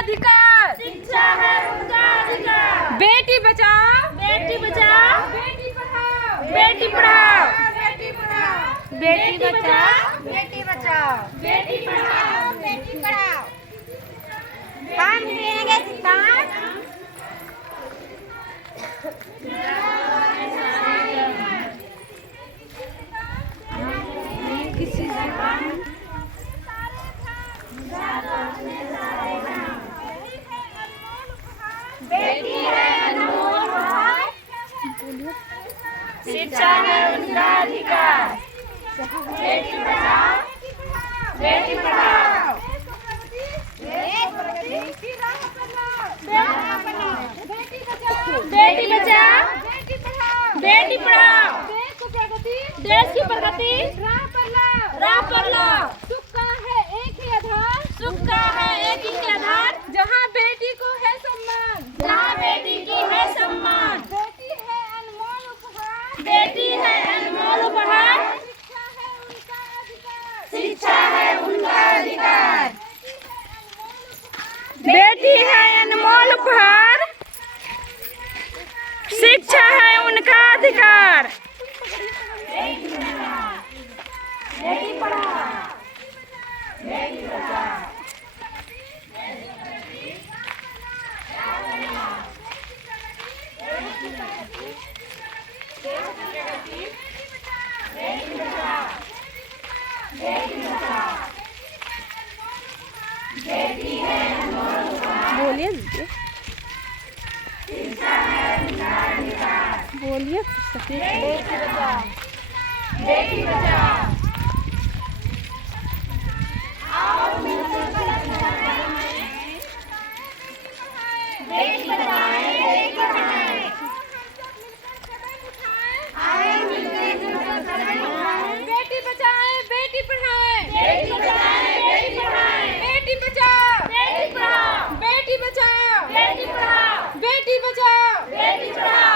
अधिकार। शिक्षा है उनका अधिकार। बेटी बचाओ बेटी बचाओ बेटी पढ़ाओ। बेटी पढ़ाओ। बेटी पढ़ाओ बेटी बचाओ बेटी बचाओ। बेटी पढ़ाओ। बेटी पढ़ाओ। हम देंगे सिद्धांत बेटी है अनमोल उपहार। शिक्षा है उनका अधिकार। बेटी बचाओ बेटी पढ़ाओ। बेटी बचाओ बेटी पढ़ाओ। देश की प्रगति राह पर लाओ। सुख का है एक ही आधार। सुख का है एक ही आधार। जहाँ बेटी को है सम्मान। जहाँ बेटी की है सम्मान। बेटी है अनमोल उपहार। बेटी है अनमोल उपहार। शिक्षा है उनका अधिकार। बेटी है अनमोल उपहार। शिक्षा है उनका अधिकार। बेटी पढ़ाओ बेटी बचाओ। बोलिए बोलिए बेटी बचाओ। बेटी बचाए बेटी पढ़ाए। बेटी बचाए बेटी पढ़ाए। बेटी बचाए बेटी पढ़ाए। बेटी बचाओ बेटी पढ़ाओ बेटी बचाओ बेटी पढ़ाओ। बेटी बचाओ बेटी पढ़ाओ।